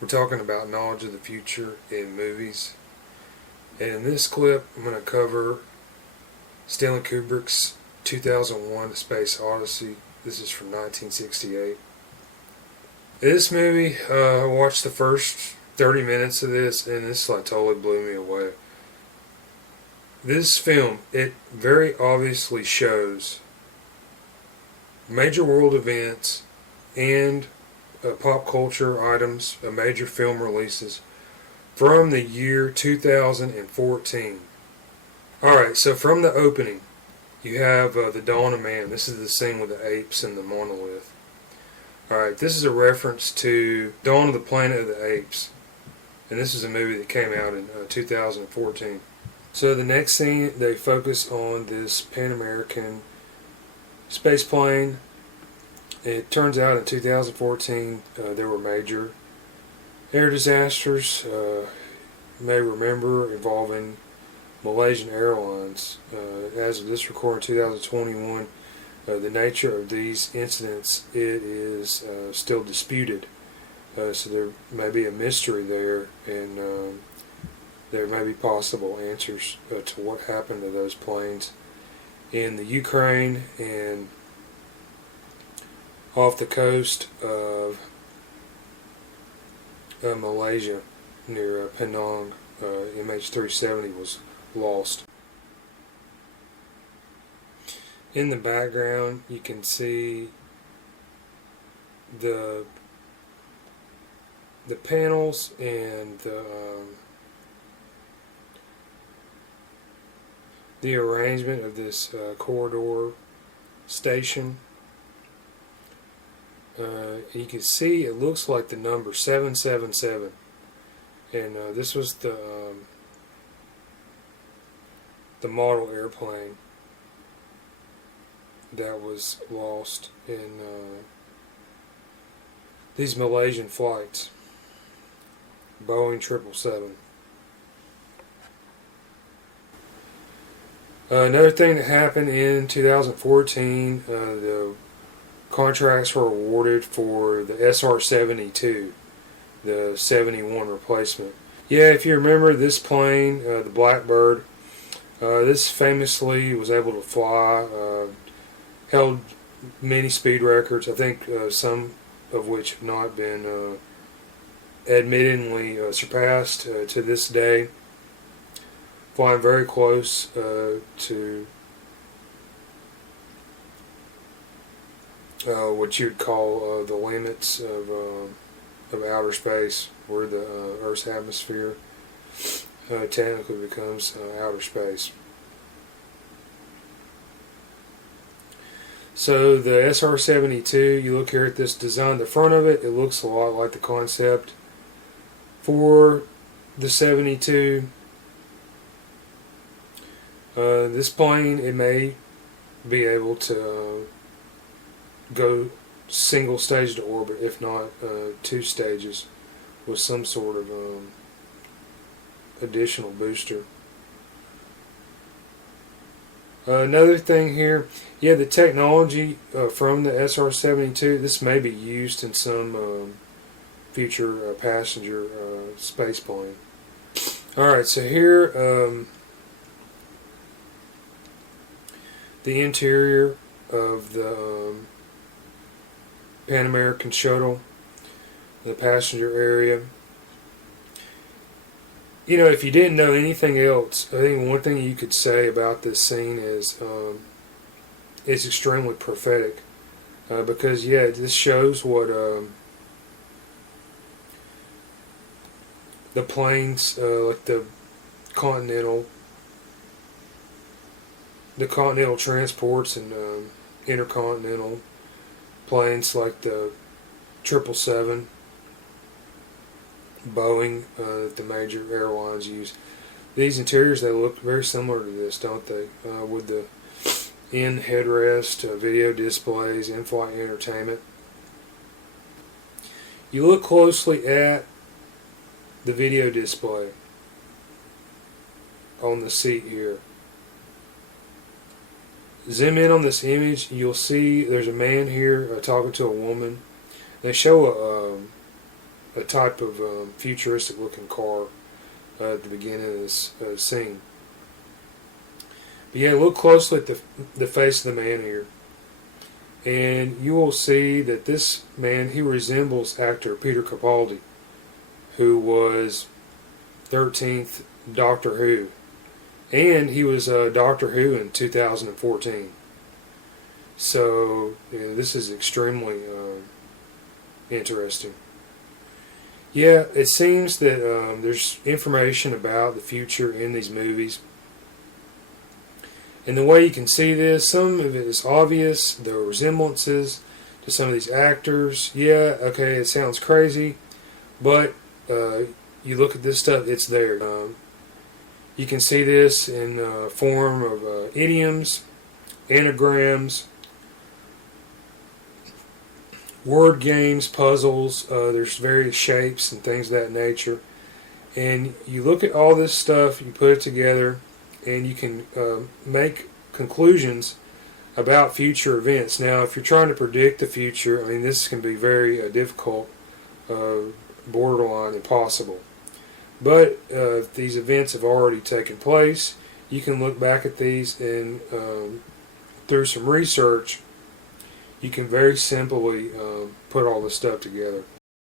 We're talking about knowledge of the future in movies. And in this clip, I'm going to cover Stanley Kubrick's 2001 Space Odyssey. This is from 1968. This movie, I watched the first 30 minutes of this, and this totally blew me away. This film, it very obviously shows major world events and pop culture items, major film releases from the year 2014. Alright, so from the opening, you have the Dawn of Man. This is the scene with the apes and the monolith. Alright, this is a reference to Dawn of the Planet of the Apes. And this is a movie that came out in 2014. So the next scene, they focus on this Pan American space plane. It turns out in 2014 there were major air disasters, you may remember, involving Malaysian Airlines. As of this recording, 2021, the nature of these incidents, it is still disputed. So there may be a mystery there, and there may be possible answers to what happened to those planes in the Ukraine and off the coast of Malaysia near Penang. MH17 was lost. In the background you can see the panels and the arrangement of this corridor station. You can see it looks like the number 777, and this was the model airplane that was lost in these Malaysian flights, Boeing 777. Another thing that happened in 2014, the contracts were awarded for the SR-72, the 71 replacement. Yeah, if you remember this plane, the Blackbird, this famously was able to fly, held many speed records, I think some of which have not been admittedly surpassed to this day. Flying very close to what you'd call the limits of outer space, where the Earth's atmosphere technically becomes outer space. So the SR-72, you look here at this design, the front of it, it looks a lot like the concept for the 72. This plane, it may be able to go single stage to orbit, if not two stages, with some sort of additional booster. Another thing here, yeah, the technology from the SR-72, this may be used in some future passenger space plane. Alright, so here the interior of the Pan American shuttle, the passenger area. You know, if you didn't know anything else, I think one thing you could say about this scene is it's extremely prophetic, because yeah, this shows what the planes, like the continental transports and intercontinental planes like the 777, Boeing, that the major airlines use. These interiors, they look very similar to this, don't they? With the headrest, video displays, in-flight entertainment. You look closely at the video display on the seat here. Zoom in on this image, you'll see there's a man here talking to a woman. They show a type of futuristic looking car at the beginning of this scene. But yeah, look closely at the face of the man here, and you will see that this man, he resembles actor Peter Capaldi, who was 13th Doctor Who, and he was Doctor Who in 2014. So this is extremely interesting. Yeah, it seems that there's information about the future in these movies. And the way you can see this, some of it is obvious, the resemblances to some of these actors. Yeah, okay, it sounds crazy, but you look at this stuff, it's there. You can see this in the form of idioms, anagrams, word games, puzzles. There's various shapes and things of that nature. And you look at all this stuff, you put it together, and you can make conclusions about future events. Now, if you're trying to predict the future, I mean, this can be very difficult, borderline impossible. But if these events have already taken place, you can look back at these and through some research, you can very simply put all this stuff together.